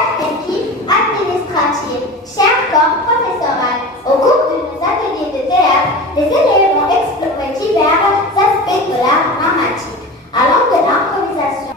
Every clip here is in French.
chère équipe administrative, cher corps professoral, au cours de nos ateliers de théâtre, les élèves ont exploré divers aspects de l'art dramatique, allant de l'improvisation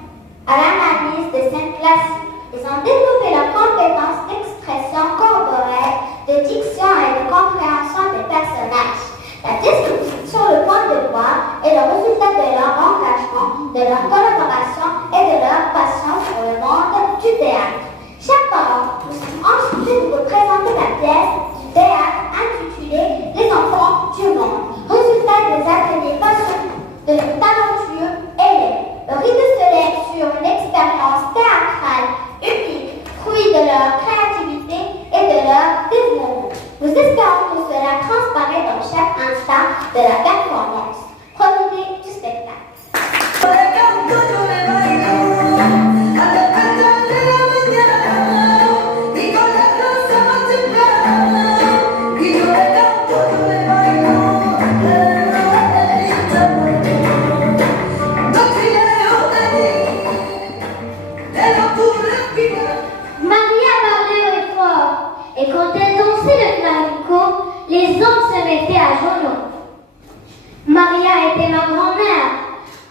à l'analyse des scènes classiques. Ils ont développé leurs compétences d'expression corporelle, de diction et de compréhension des personnages. La description sur le point de voir est le résultat de leur engagement, de leur collaboration et de leur passion pour le monde du théâtre. Chers parents, nous sommes enchantés de vous présenter la pièce du théâtre intitulée Les enfants du monde, résultat des ateliers passionnants de nos talentueux élèves. Le rideau se lève sur une expérience théâtrale unique, fruit de leur créativité et de leur dévouement. Nous espérons que cela transparaît dans chaque instant de la performance. Profitez du spectacle. Maria parlait haut et fort, et quand elle dansait le flamenco, les hommes se mettaient à genoux. Maria était ma grand-mère.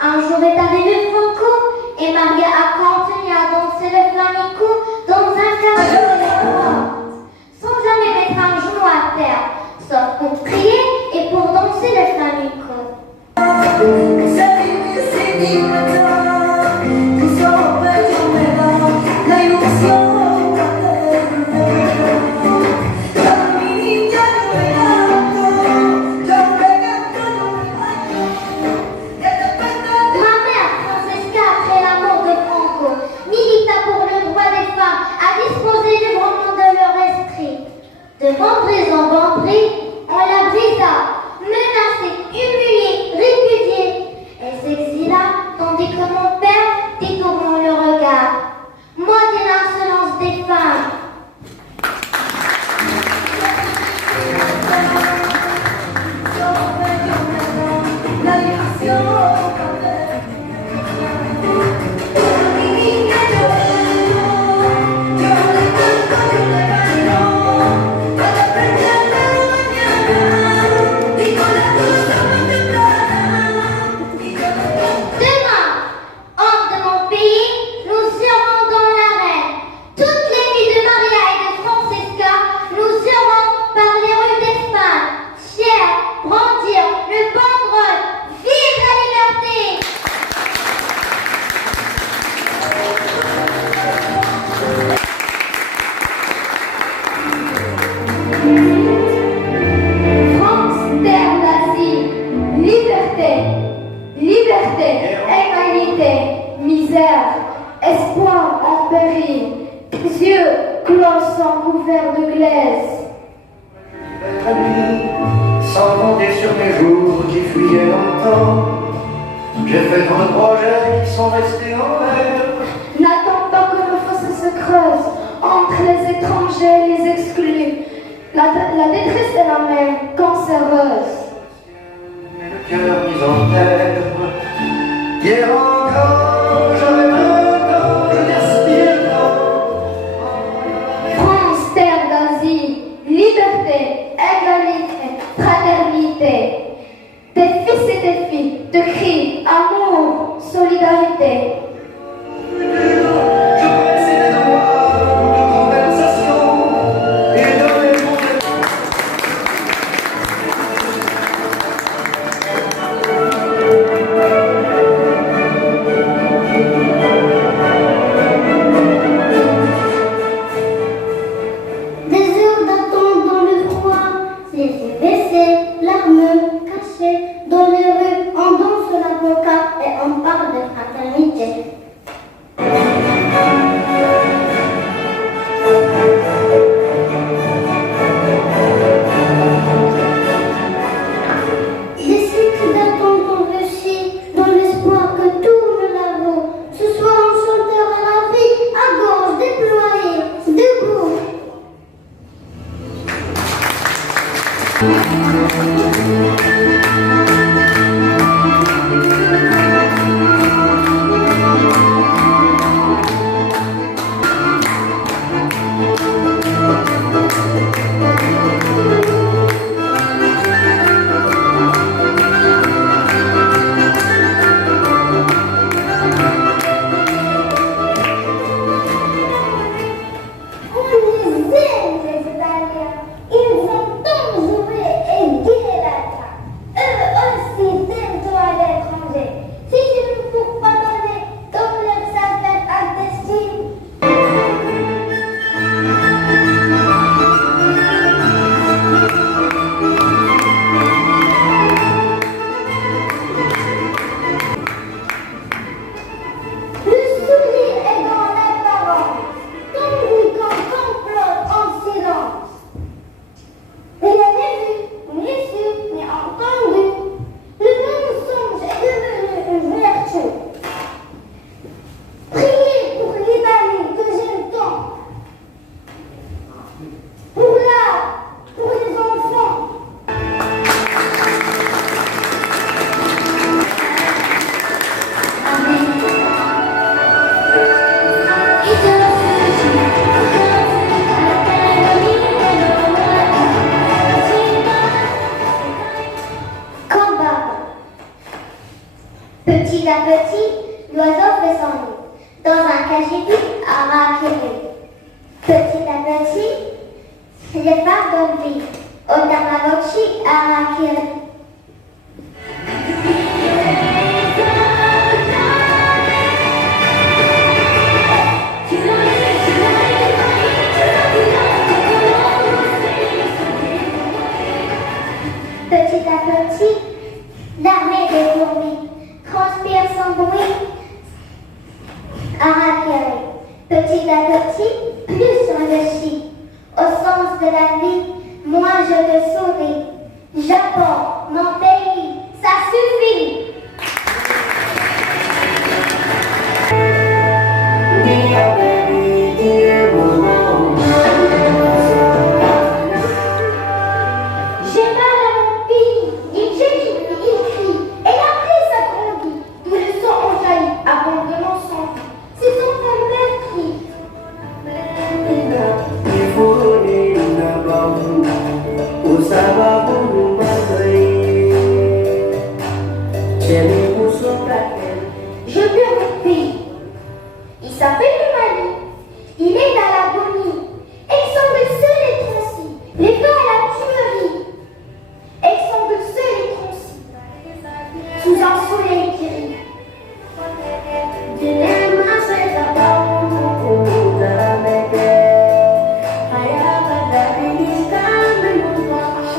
Un jour est arrivé Franco, et Maria a continué à danser le flamenco dans un café sans jamais mettre un genou à terre, sauf pour prier et pour danser le flamenco. De banderie en banderie, on la brisa, menacée, humiliée, répudiée. Elle s'exila, tandis que mon père détournant le regard. Moi de l'insolence des femmes. Espoir en péril, yeux cloissants couverts de glaise. La nuit, sans compter sur mes jours qui fuyaient longtemps, j'ai fait tant de projets qui sont restés en l'air. N'attends pas que le fossé se creuse entre les étrangers et les exclus. La détresse est la même, cancéreuse. Le cœur mis en terre, hier encore, j'avais peur quand je gaspillais le temps. France, terre d'Asie, liberté, égalité, fraternité. Des fils et des filles, de cris, amour, solidarité. Je pressais les devoirs de conversation et de répondre. Des heures d'attente dans le froid, les yeux baissés, larmes cachées. Dans les rues, on danse l'avocat et on parle de fraternité. Des cycles d'attente ont réussi, dans l'espoir que tourne la roue. Ce soir, un chanteur à la vie, à gauche, déployé, debout. Petit à petit, les femmes donnent vie. Otamagotchi Arakiri. Petit à petit, l'armée des fourmis transpire sans bruit. Arakiri. Petit à petit, plus on le chie. Au sens de la vie, moi je te souris. Japon, mon pays, ça suffit. J'ai mal à mon pays, il gémit, il crie, et après ça grandit, d'où le sang en jaillit, abondamment sans vie. C'est son frère meurtri. Je pleure mon pays. Il s'appelle le Mali. Il est dans l'agonie. Exsangue seul et transi. Les feux à la tuerie. Exsangue seul et transi. Sous un soleil qui rit.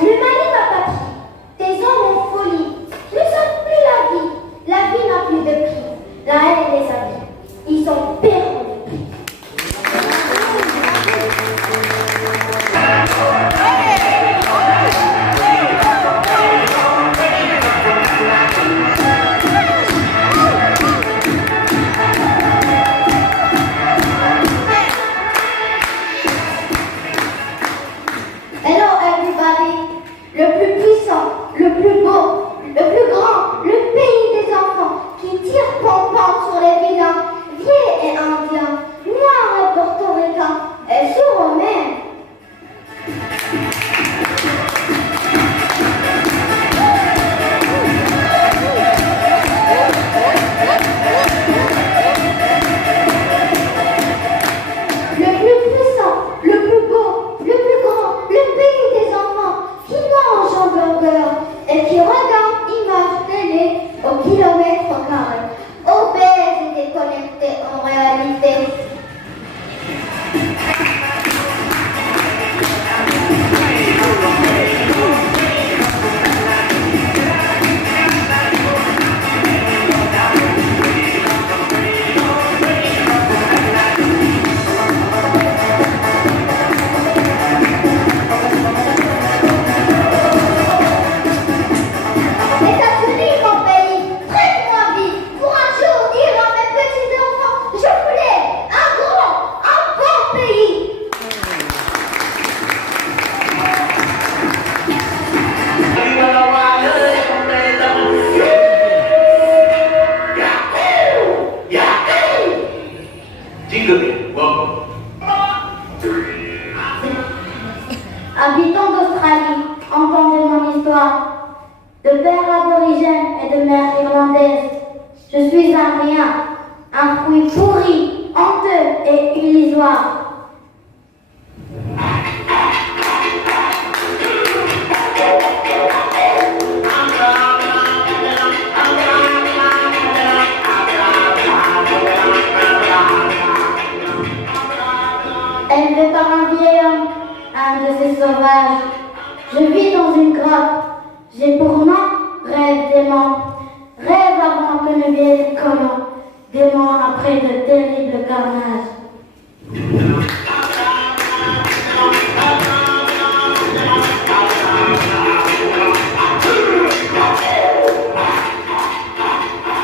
Le Mali, ma patrie. Tes hommes ont folie. Ne savent plus la vie. La vie n'a plus de prix. La haine et les amis. Ils sont perdus. Hello everybody. Le plus puissant, le plus beau, le plus grand, le pays des enfants qui tire pompon sur les vilains, vieux et indiens, noirs et portoricains, et sourds même. Le plus puissant, le plus beau, le plus grand, le pays des enfants qui mange en burger et qui regarde images télé au kilomètre carré, obèse et déconnecté en réalité. États-Unis, mon pays, traite-moi vie. Pour un jour dire à mes petits enfants, je voulais un grand, un bon pays. Habitants d'Australie, entendez mon histoire. De père aborigène et de mère irlandaise, je suis un rien, un fruit pourri, honteux et illusoire. Élevé par un vieil homme, un de ces sauvages, je vis dans une grotte. J'ai pour nom rêve démon, rêve avant que ne vienne les colons, démon après de terribles carnages.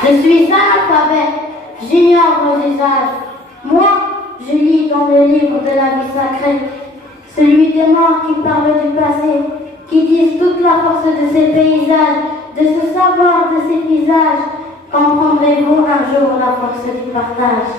Je suis analphabète, j'ignore nos usages. Moi, je lis dans le livre de la vie sacrée, celui des morts qui parle du passé, qui disent toute la force de ces paysages, de ce savoir de ces visages. Comprendrez-vous un jour la force du partage?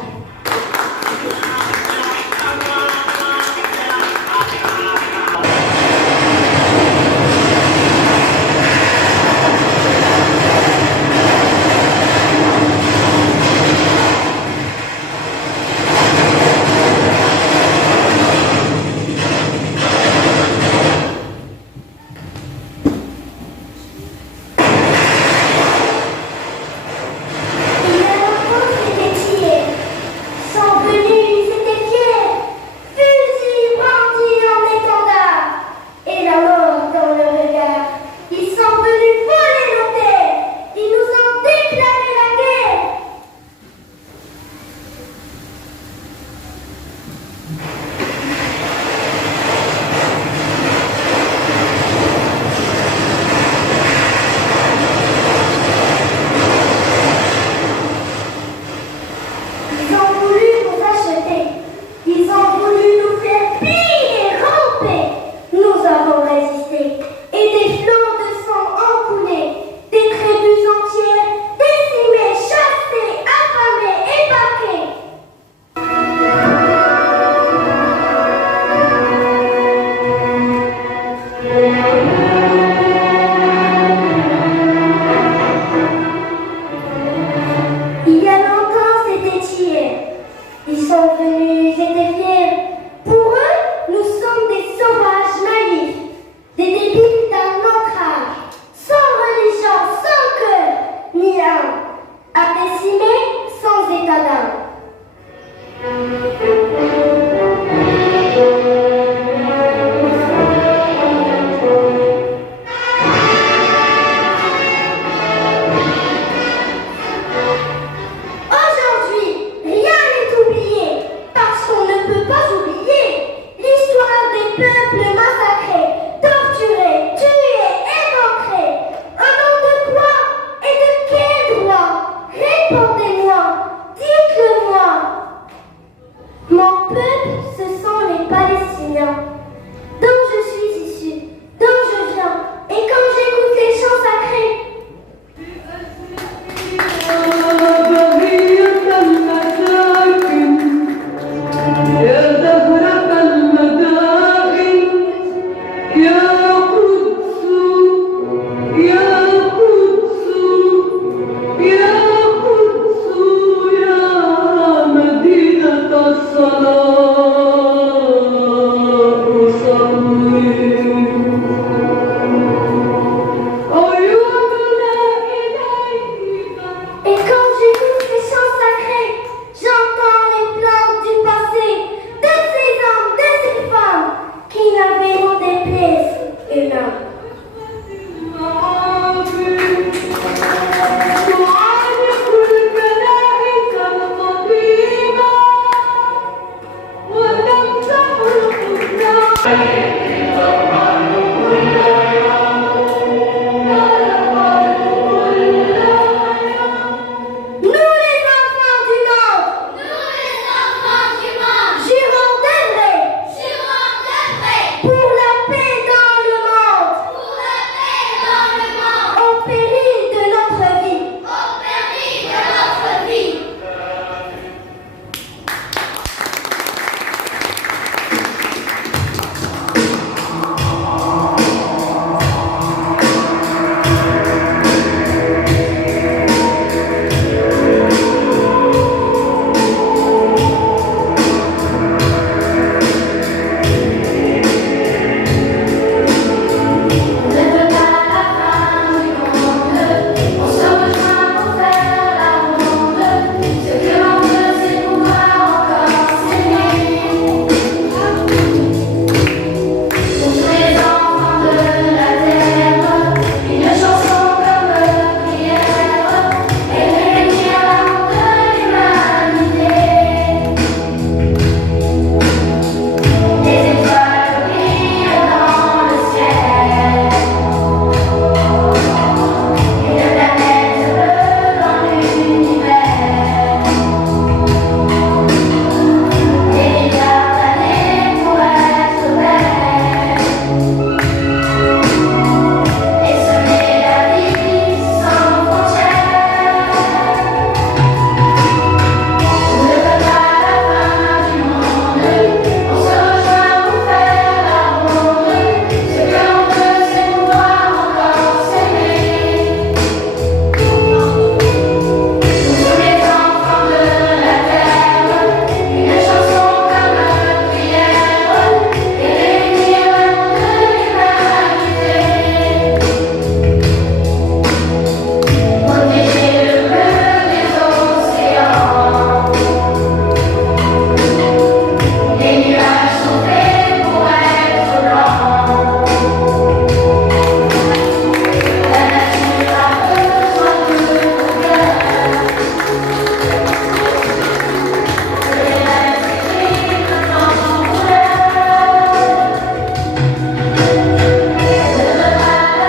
peuples massacrés, torturés, tués, éventrés. Au nom de quoi et de quel droit? Répondez-moi, dites-le-moi. Mon peuple, ce sont les Palestiniens, dont je suis issue, dont je viens. Et quand j'écoute les chants sacrés, Thank you.